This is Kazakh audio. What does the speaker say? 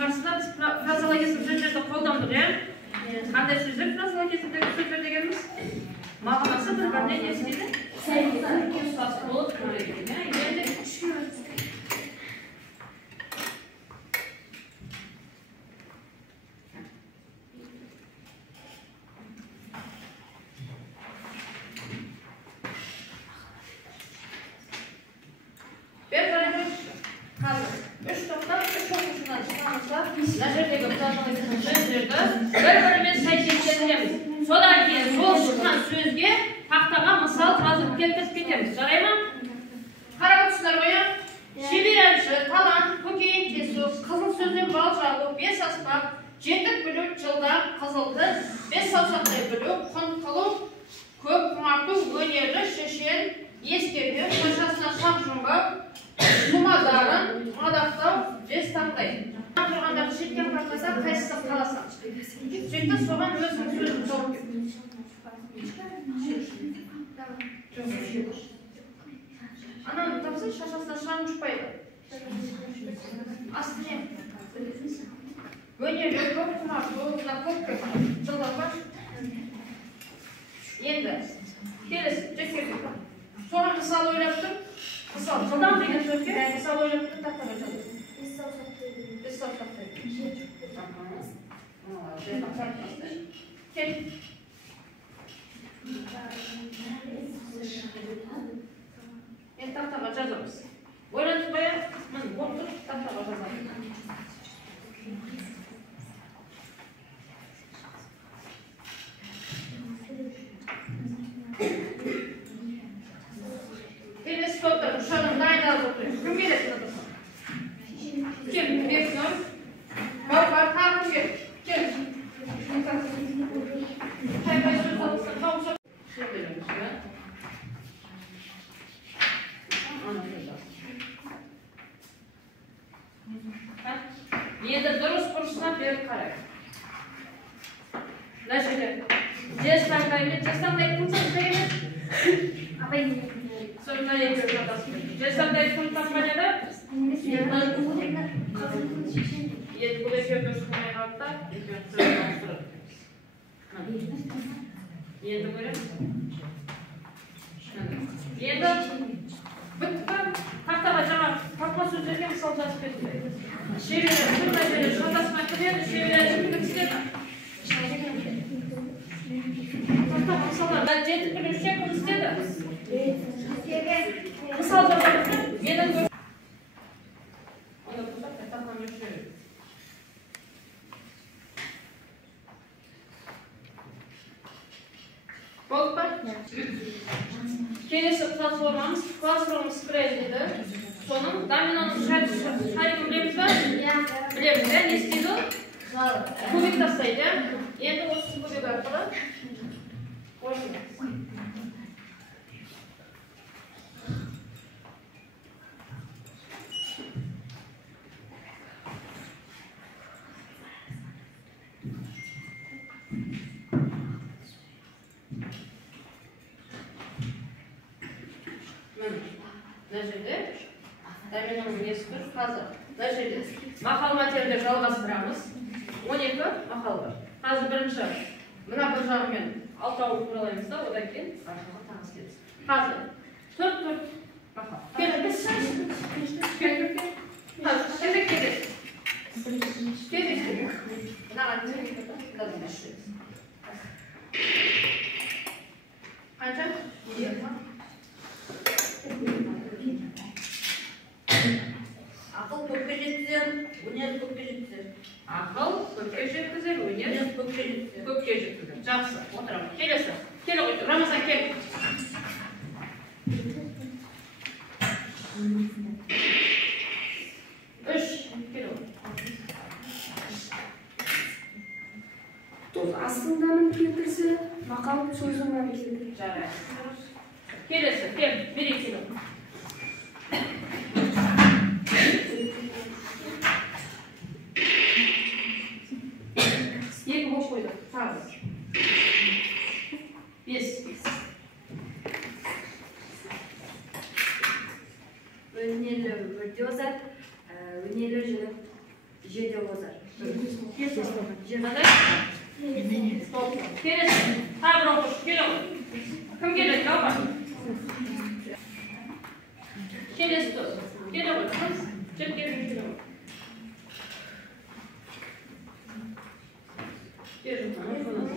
барысында біз фразалар кесіп сөздерді қолдандық, иә? Қандай сөздер фразалар кесімдегі сөздер дегеніміз? Мағынасы бір-біріне не істейді? Ұқсас болып тұрады екен, иә? Енді үш топтан үш оқушыдан шығамызда мына жердегі сөздерді бір-бірімен сәйкестендіреміз. Содан кейін сол шыққан сөзге тақтаға мысал жазып келтіріп кетеміз. Жарай ма? Қарап отырсыздар ғой, иә? Шебер әнші, талант, көкейін тесу, қызыл сөзден бал жағу, бес аспап, жетік білу, жылдам, қызылды, бес саусақтай білу, құн қылу, көп құмарту, өнерлі, шешен, ескермеу, шашасына шам жұмбау, Сумадарын, мадақтау, жез таңдай. Тұрғандарды шеткен қарқаса, қайсысы қаласам. Сөйтті соған өзінің сөзін жауып кеп. Ананы тапсын, шашасына шам жұқпайды. Асты не? Өнерлі, көп құмарту, көп жылдам бар. Енді, келесі, жеткердік. Соған мысал ойлап тұр. Мысал, жылдам деген сөзге, мысал ойлап тұрып тақтаға жазып. Бес саусақтай. Кел. Енді тақтаға жазамыз. Ойланып қоя, мін, отырып тақтаға жазамыз. Келесі топтар ұшағын дайындалып отырайық. Кім келеді отырсын? Кел, Бекнұр. Бауқар, тағы кім келеді? Кел. Қай сөз алыпсың, қауымшы. Сөйлеріміз, иә? Енді дұрыс бұрышына беріп қарайық. Мына жерде жез таңдаймен, жез таңдайды кімсің дегеніз? Абай не? Сонда екеу жатасың. Жастандай күн тапманеді? Енді бұл екеуді шықмай қалыпта, екеуін сөзін ауыстырып. Енді көрем. Енді бітті. Тақтаға жаңа тартма сөздерге мысал жазып кетті. Шебері, күнді жерде шатасына кіреді, шебері кімді істеді? Тақтаға мысалдар, жетіп білуші кім істеді? Мысал жазып, менің көріп. Оны тұрсақ, тақтаға мөлшері. Болды ба? Келесі платформамыз, классрумымыз стрель деді. Соның доминоның шайқын білеміз ба? Білеміз, не істейді? Көбек тастайды. Енді осы көбек арқылы қойыңыз. Мына жерде доминоның несі тұр? Қазір. Мына жерде мақал материалдар жалғастырамыз. 12 мақал бар. Қазір бірінші мына бір жағымен алтауын туралаймыз да, одан кейін арқаға таңыз келеміз. Қазір төрт мақал. Келіңіз. Кезек. Мынаған қанша? Ақыл көпке жеткізер, өнер көпке жеткізер. Ақыл көпке жеткізер, өнер көпке жеткізер. Жақсы, отырамын. Келесі. Келе қойды. Рамазан кел. Үш. Келе қойды. Тоз астынданың келтірсі, мақал сөзіңнен келтір. Жарайды. Келесі. Кел. Берейік келе. Екі боқ қойды. Тағы. 5. Өнерлі өрде озар, өнерлі жүріп Жерде озар. Hadi. Stop. Kelesi. Ha bırak. Gel oğlum. Kim gelir? Gel bak. Kelesi dur. Gel oğlum. Çık gel. Gel oğlum. Gel oğlum.